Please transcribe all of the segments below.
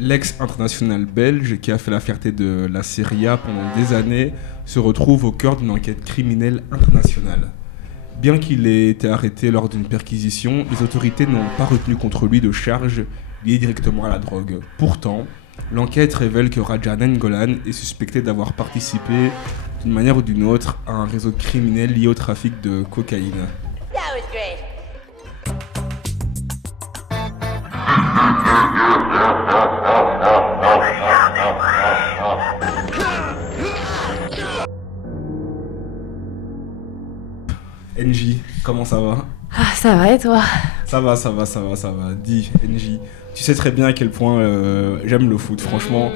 L'ex-international belge, qui a fait la fierté de la Serie A pendant des années, se retrouve au cœur d'une enquête criminelle internationale. Bien qu'il ait été arrêté lors d'une perquisition, les autorités n'ont pas retenu contre lui de charges liées directement à la drogue. Pourtant, l'enquête révèle que Raja Nainggolan est suspecté d'avoir participé d'une manière ou d'une autre à un réseau criminel lié au trafic de cocaïne. That was great. NJ, comment ça va ? Ah, ça va et toi ? Ça va. Dis, NJ, tu sais très bien à quel point j'aime le foot, franchement.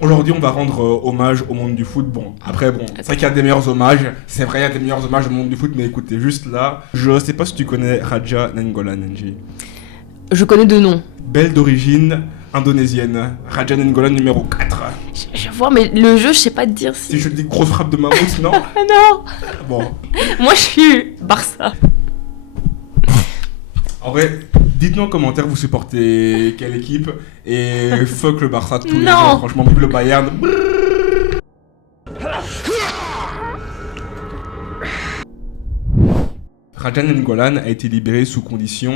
Aujourd'hui, on va rendre hommage au monde du foot. Bon, après, c'est vrai qu'il y a des meilleurs hommages. C'est vrai, il y a des meilleurs hommages au monde du foot, mais écoute, t'es juste là. Je sais pas si tu connais Raja Nainggolan, NJ. Je connais deux noms. Belle d'origine indonésienne. Raja Nainggolan numéro 4. Je vois, mais le jeu, je sais pas te dire si... Si je te dis grosse frappe de mammouth, non ? Ah non. Bon. Moi, je suis Barça. En vrai, dites-nous en commentaire, vous supportez quelle équipe. Et fuck le Barça tous les Non. jours. Franchement, vive le Bayern. Raja Nainggolan a été libéré sous condition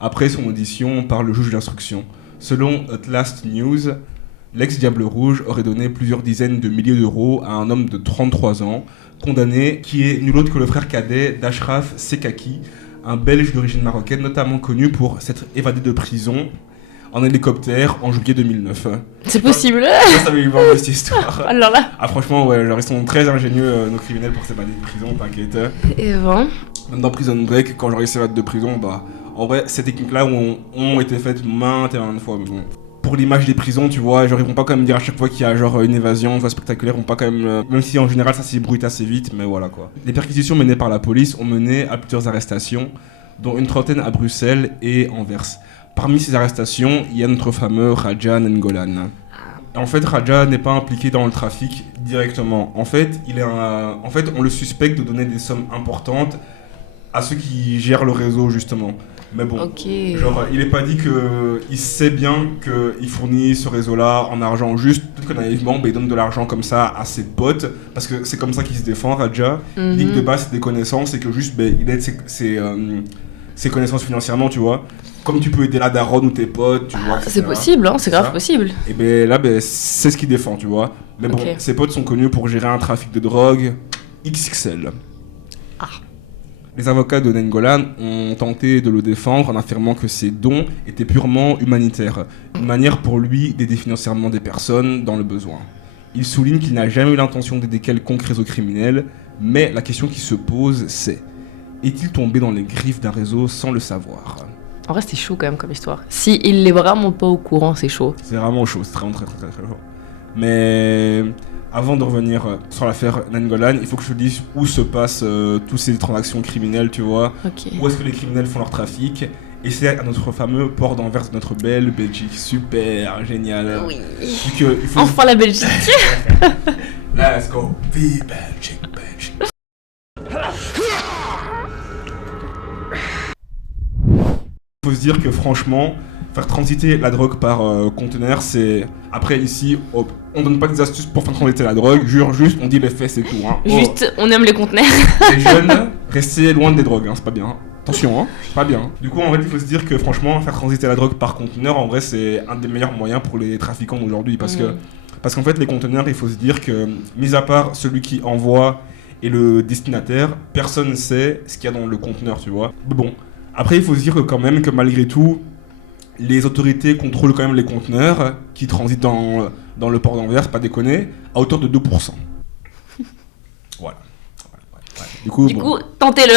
après son audition par le juge d'instruction. Selon At Last News, l'ex-Diable Rouge aurait donné plusieurs dizaines de milliers d'euros à un homme de 33 ans, condamné, qui est nul autre que le frère cadet d'Ashraf Sekaki, un Belge d'origine marocaine notamment connu pour s'être évadé de prison en hélicoptère en juillet 2009. C'est possible. Ça savais lui vendre cette histoire. Alors là. Ah franchement, ouais, genre ils sont très ingénieux, nos criminels, pour s'évader de prison, t'inquiète. Et bon. Même dans Prison Break, quand genre ils s'évadent de prison, bah en vrai, ces techniques-là ont été faites maintes et maintes fois, mais bon. Pour l'image des prisons, tu vois, genre ils vont pas quand même dire à chaque fois qu'il y a genre une évasion, une fois spectaculaire, ils vont pas quand même... même si en général ça s'ébruite assez vite, mais voilà quoi. Les perquisitions menées par la police ont mené à plusieurs arrestations, dont une trentaine à Bruxelles et Anvers. Parmi ces arrestations, il y a notre fameux Raja Nainggolan. En fait, Raja n'est pas impliqué dans le trafic directement. En fait, on le suspecte de donner des sommes importantes à ceux qui gèrent le réseau, justement. Mais bon, Ok. genre, il n'est pas dit qu'il sait bien qu'il fournit ce réseau-là en argent. Juste, peut-être que naïvement, il donne de l'argent comme ça à ses potes, parce que c'est comme ça qu'il se défend, Raja. Il dit que de base, c'est des connaissances et que juste, il aide ses connaissances financièrement, tu vois. Comme tu peux aider la daronne ou tes potes, tu vois. C'est possible, hein, c'est grave ça. possible. Et là, c'est ce qu'il défend, tu vois. Mais bon, Ok. ses potes sont connus pour gérer un trafic de drogue XXL. Ah. Les avocats de Nainggolan ont tenté de le défendre en affirmant que ses dons étaient purement humanitaires, une manière pour lui d'aider financièrement des personnes dans le besoin. Il souligne qu'il n'a jamais eu l'intention d'aider quelconque réseau criminel, mais la question qui se pose c'est: est-il tombé dans les griffes d'un réseau sans le savoir ? En vrai, c'est chaud quand même comme histoire. Si il est vraiment pas au courant, c'est chaud. C'est vraiment chaud, c'est vraiment très chaud. Mais avant de revenir sur l'affaire Nainggolan, il faut que je te dise où se passent toutes ces transactions criminelles, tu vois. Ok. Où est-ce que les criminels font leur trafic. Et c'est à notre fameux port d'Anvers de notre belle Belgique. Super, génial. Oui. Il faut... Enfin la Belgique. Let's go, vive Belgique, Belgique. Il faut se dire que franchement, faire transiter la drogue par conteneur, c'est... Après ici, on donne pas des astuces pour faire transiter la drogue, juste on dit les faits, c'est tout. Hein. Juste, on aime les conteneurs. Les jeunes, restez loin des drogues, hein, c'est pas bien. Hein. Attention, hein, c'est pas bien. Du coup, en fait, il faut se dire que franchement, faire transiter la drogue par conteneur, en vrai, c'est un des meilleurs moyens pour les trafiquants d'aujourd'hui. Parce qu'en fait, les conteneurs, il faut se dire que, mis à part celui qui envoie et le destinataire, personne ne sait ce qu'il y a dans le conteneur, tu vois. Mais bon, après, il faut se dire que quand même, que malgré tout, les autorités contrôlent quand même les conteneurs qui transitent dans le port d'Anvers, pas déconner, à hauteur de 2%. Voilà. Du coup, tentez-le.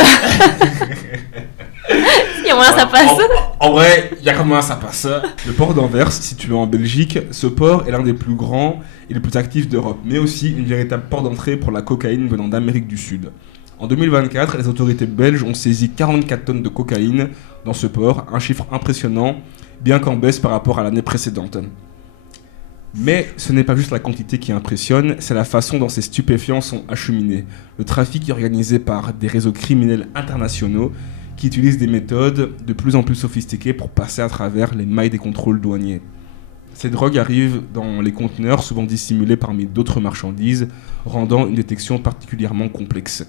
Il y a moyen ça passe. En vrai, il y a quand même ça passe. Le port d'Anvers, situé en Belgique, ce port est l'un des plus grands et les plus actifs d'Europe, mais aussi une véritable porte d'entrée pour la cocaïne venant d'Amérique du Sud. En 2024, les autorités belges ont saisi 44 tonnes de cocaïne dans ce port, un chiffre impressionnant, bien qu'en baisse par rapport à l'année précédente. Mais ce n'est pas juste la quantité qui impressionne, c'est la façon dont ces stupéfiants sont acheminés. Le trafic est organisé par des réseaux criminels internationaux qui utilisent des méthodes de plus en plus sophistiquées pour passer à travers les mailles des contrôles douaniers. Ces drogues arrivent dans les conteneurs, souvent dissimulés parmi d'autres marchandises, rendant une détection particulièrement complexe.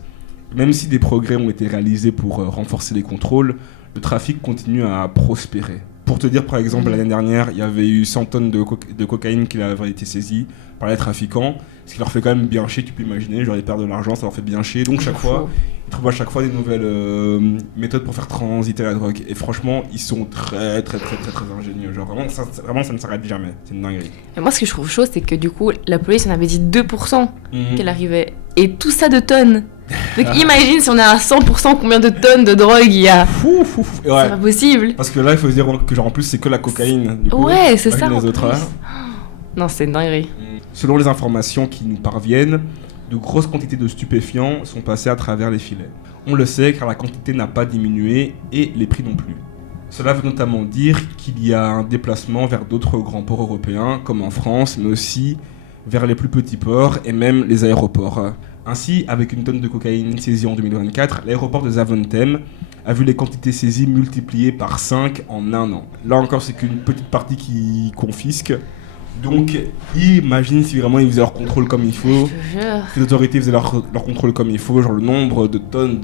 Même si des progrès ont été réalisés pour renforcer les contrôles, le trafic continue à prospérer. Pour te dire, par exemple, l'année dernière, il y avait eu 100 tonnes de cocaïne qui avaient été saisies par les trafiquants, ce qui leur fait quand même bien chier, tu peux imaginer, genre ils perdent de l'argent, ça leur fait bien chier, donc chaque fois, ils trouvent à chaque fois des nouvelles méthodes pour faire transiter la drogue, et franchement, ils sont très ingénieux, genre vraiment ça ne s'arrête jamais, c'est une dinguerie. Et moi, ce que je trouve chaud, c'est que du coup, la police en avait dit 2% qu'elle arrivait, et tout ça de tonnes. Donc imagine si on est à 100% combien de tonnes de drogue il y a. Ouais. C'est pas possible. Parce que là, il faut se dire que genre en plus c'est que la cocaïne. Du coup, ouais, c'est ça. Les autres, non, c'est une dinguerie. Selon les informations qui nous parviennent, de grosses quantités de stupéfiants sont passées à travers les filets. On le sait car la quantité n'a pas diminué et les prix non plus. Cela veut notamment dire qu'il y a un déplacement vers d'autres grands ports européens, comme en France, mais aussi vers les plus petits ports et même les aéroports. Ainsi, avec une tonne de cocaïne saisie en 2024, l'aéroport de Zaventem a vu les quantités saisies multipliées par 5 en un an. Là encore, c'est qu'une petite partie qui confisque. Donc, imagine si vraiment ils faisaient leur contrôle comme il faut. Si les autorités faisaient leur contrôle comme il faut, genre le nombre de tonnes.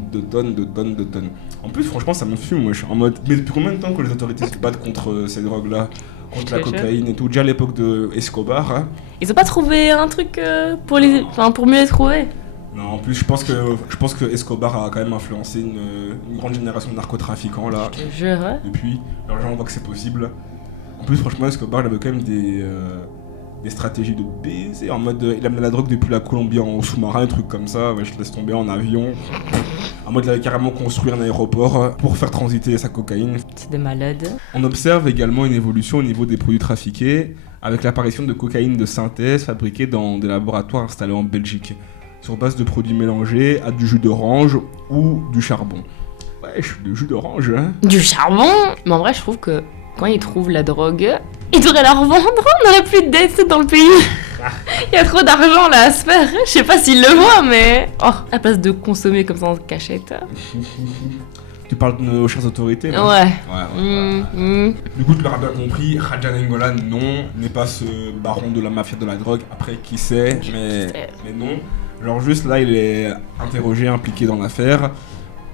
En plus, franchement, ça me fume, moi. Je suis en mode. Mais depuis combien de temps que les autorités se battent contre ces drogues-là, contre la cocaïne et tout? Déjà à l'époque de Escobar. Hein. Ils ont pas trouvé un truc pour mieux les trouver? Non, en plus, je pense que Escobar a quand même influencé une grande génération de narcotrafiquants là. Je te jure, ouais. Depuis, alors gens on voit que c'est possible. En plus, franchement, Escobar il avait quand même des stratégies de baiser en mode il amenait la drogue depuis la Colombie en sous-marin, un truc comme ça. Ouais, je te laisse tomber en avion. En mode il avait carrément construit un aéroport pour faire transiter sa cocaïne. C'est des malades. On observe également une évolution au niveau des produits trafiqués avec l'apparition de cocaïne de synthèse fabriquée dans des laboratoires installés en Belgique, sur base de produits mélangés à du jus d'orange ou du charbon. Ouais, du jus d'orange, hein. Du charbon? Mais en vrai, je trouve que quand ils trouvent la drogue, ils devraient la revendre. On n'aurait plus de dettes dans le pays. Il y a trop d'argent là à se faire. Je sais pas s'ils le voient, mais... Oh, à la place de consommer comme ça en cachette. Tu parles de nos chères autorités, non? Ouais. Du coup, tu l'auras bien compris, Raja Nainggolan, non, n'est pas ce baron de la mafia de la drogue. Après, qui sait, mais non. Genre juste là, il est interrogé, impliqué dans l'affaire,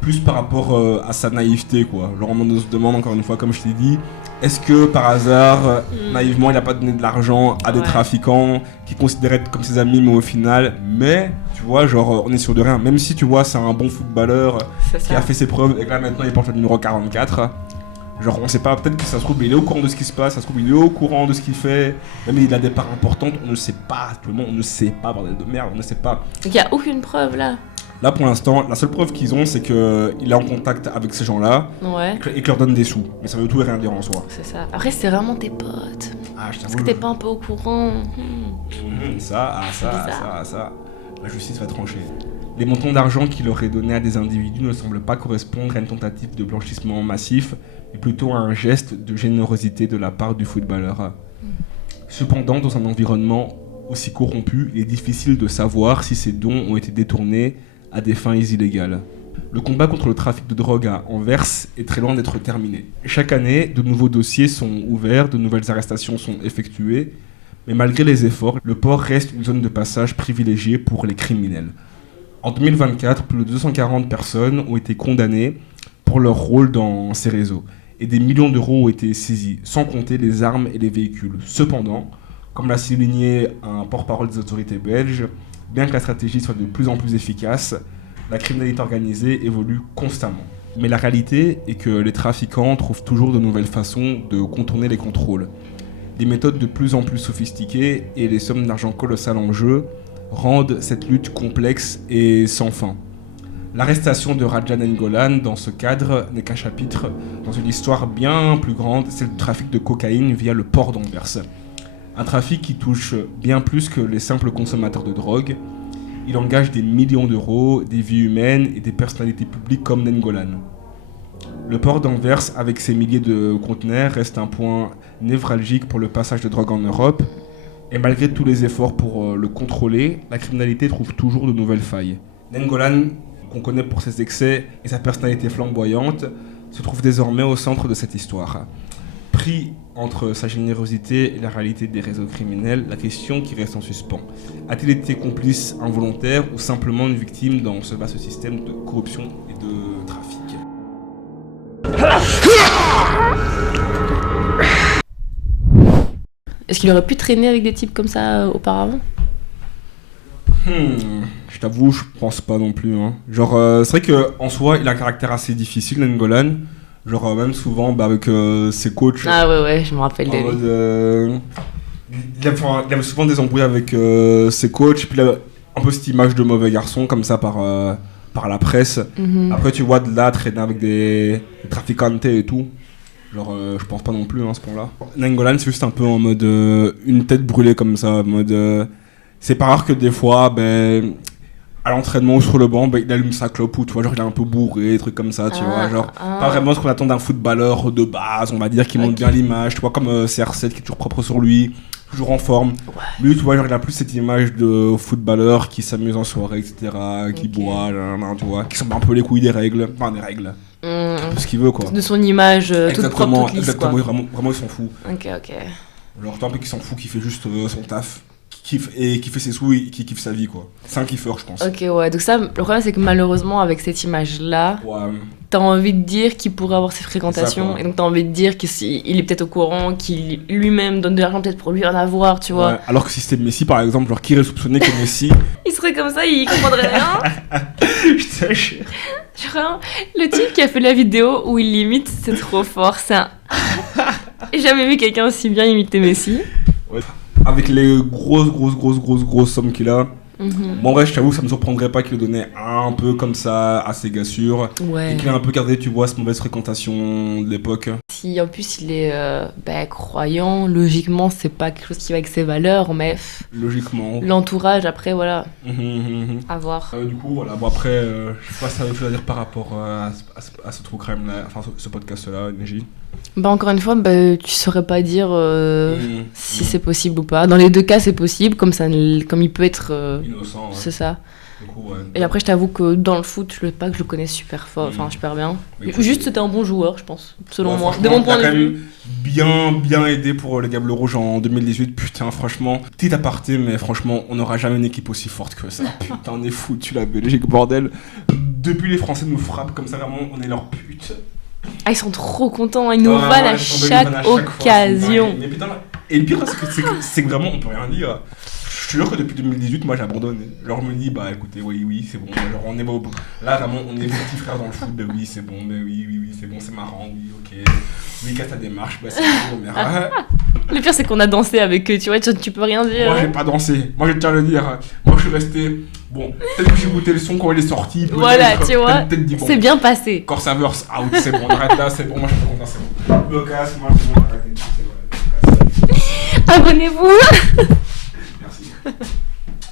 plus par rapport à sa naïveté, quoi. Genre on se demande encore une fois, comme je t'ai dit, est-ce que par hasard, naïvement, il n'a pas donné de l'argent à des trafiquants qui considéraient comme ses amis, mais au final, tu vois, genre on est sûr de rien. Même si tu vois, c'est un bon footballeur qui a fait ses preuves et que là maintenant il porte le numéro 44. Genre on sait pas, peut-être que ça se trouve il est au courant de ce qui se passe, ça se trouve il est au courant de ce qu'il fait, même il a des parts importantes, on ne sait pas, tout le monde on ne sait pas, bordel de merde, on ne sait pas. Donc il n'y a aucune preuve là. Là pour l'instant, la seule preuve qu'ils ont c'est qu'il est en contact avec ces gens-là et qu'il leur donne des sous, mais ça veut tout et rien dire en soi. C'est ça, après c'est vraiment tes potes. Ah je t'avoue. Est-ce que t'es pas un peu au courant? Ça, la justice va trancher. Les montants d'argent qu'il aurait donnés à des individus ne semblent pas correspondre à une tentative de blanchissement massif, mais plutôt à un geste de générosité de la part du footballeur. Cependant, dans un environnement aussi corrompu, il est difficile de savoir si ces dons ont été détournés à des fins illégales. Le combat contre le trafic de drogue à Anvers est très loin d'être terminé. Chaque année, de nouveaux dossiers sont ouverts, de nouvelles arrestations sont effectuées, mais malgré les efforts, le port reste une zone de passage privilégiée pour les criminels. En 2024, plus de 240 personnes ont été condamnées pour leur rôle dans ces réseaux, et des millions d'euros ont été saisis, sans compter les armes et les véhicules. Cependant, comme l'a souligné un porte-parole des autorités belges, bien que la stratégie soit de plus en plus efficace, la criminalité organisée évolue constamment. Mais la réalité est que les trafiquants trouvent toujours de nouvelles façons de contourner les contrôles. Des méthodes de plus en plus sophistiquées et les sommes d'argent colossales en jeu rendent cette lutte complexe et sans fin. L'arrestation de Raja Nainggolan dans ce cadre n'est qu'un chapitre dans une histoire bien plus grande, celle du trafic de cocaïne via le port d'Anvers. Un trafic qui touche bien plus que les simples consommateurs de drogue. Il engage des millions d'euros, des vies humaines et des personnalités publiques comme Nainggolan. Le port d'Anvers, avec ses milliers de conteneurs, reste un point névralgique pour le passage de drogue en Europe. Et malgré tous les efforts pour le contrôler, la criminalité trouve toujours de nouvelles failles. Nainggolan, qu'on connaît pour ses excès et sa personnalité flamboyante, se trouve désormais au centre de cette histoire. Pris entre sa générosité et la réalité des réseaux criminels, la question qui reste en suspens. A-t-il été complice involontaire ou simplement une victime dans ce vaste système de corruption et de trafic? Est-ce qu'il aurait pu traîner avec des types comme ça auparavant? Je t'avoue, je pense pas non plus. Hein. Genre, c'est vrai qu'en soi, il a un caractère assez difficile, Nainggolan. Genre, même souvent, avec ses coachs. Ah ouais, je me rappelle de lui. Il avait souvent des embrouilles avec ses coachs. Et puis, il avait un peu cette image de mauvais garçon, comme ça, par la presse. Après, tu vois, de là, traîner avec des traficantes et tout. Genre, je pense pas non plus, à ce point-là. Nainggolan, c'est juste un peu en mode une tête brûlée comme ça. En mode, c'est pas rare que des fois, à l'entraînement ou sur le banc, il allume sa clope ou tu vois, genre il est un peu bourré, des trucs comme ça, tu vois. Genre, pas vraiment ce qu'on attend d'un footballeur de base, on va dire, qui montre bien l'image. Tu vois, comme CR7 qui est toujours propre sur lui, toujours en forme. Lui, tu vois, genre, il a plus cette image de footballeur qui s'amuse en soirée, etc., qui boit, tu vois, qui s'en bat un peu les couilles des règles. Enfin, des règles. Un peu ce qu'il veut, quoi. De son image toute propre, toute lisse, exactement, quoi. Vraiment, il s'en fout. Ok. Genre, t'as un peu qui s'en fout, qui fait juste son taf, qui fait ses sous et qui kiffe sa vie, quoi. C'est un kiffeur, je pense. Ok, ouais. Donc ça, le problème, c'est que malheureusement, avec cette image-là, t'as envie de dire qu'il pourrait avoir ses fréquentations. Ça, et donc t'as envie de dire qu'il est peut-être au courant, qu'il lui-même donne de l'argent peut-être pour lui en avoir, tu vois. Ouais, alors que si c'était Messi, par exemple, genre, qui irait soupçonner que Messi... Il serait comme ça, il comprendrait rien. Je te jure. Genre, le type qui a fait la vidéo où il l'imite, c'est trop fort. J'ai jamais vu quelqu'un aussi bien imiter Messi. Ouais. Avec les grosses sommes qu'il a. Bon, en vrai, je t'avoue, ça me surprendrait pas qu'il le donnait un peu comme ça à ses gars sûrs. Ouais. Et qu'il a un peu gardé, tu vois, cette mauvaise fréquentation de l'époque. Si en plus il est croyant, logiquement, c'est pas quelque chose qui va avec ses valeurs, mais. Logiquement. L'entourage, après, voilà. À voir. Du coup, voilà. Bon, après, je sais pas si t'as autre chose à dire par rapport à ce true crime-là, enfin, ce podcast-là, Neji. Encore une fois, tu saurais pas dire si c'est possible ou pas. Dans les deux cas, c'est possible, comme il peut être innocent. Ouais. C'est ça. Du coup, ouais. Et après, je t'avoue que dans le foot, je pas que je le connais super fort, super bien. Juste, c'était un bon joueur, je pense, selon moi. De mon point de vue. Bien aidé pour les Diables Rouges en 2018. Putain, franchement, petit aparté, mais franchement, on n'aura jamais une équipe aussi forte que ça. Putain, on est foutu la Belgique, bordel. Depuis, les Français nous frappent comme ça, vraiment, on est leur pute. Ah, ils sont trop contents, ils nous valent à chaque occasion. Mais putain, et le pire, c'est que vraiment, on peut rien dire. Je te jure que depuis 2018, moi j'abandonne. Genre, je me dis, écoutez, oui, c'est bon. Genre, on est beau. Là, vraiment, on est petits frères dans le foot. Oui, c'est bon, oui, c'est bon, c'est marrant, oui, ok. Oui, quand ça démarche, c'est bon, mais. Le pire, c'est qu'on a dansé avec eux, tu vois, tu peux rien dire. Moi, j'ai pas dansé. Moi, je tiens à le dire. Moi, je suis resté. Bon, peut-être que j'ai goûté le son quand il est sorti. Voilà, tu vois, c'est bien passé. Corsaverse out, c'est bon, on arrête là, c'est bon, moi je suis content, c'est bon. Le casse, moi, c'est bon, arrêtez, c'est bon. Abonnez-vous.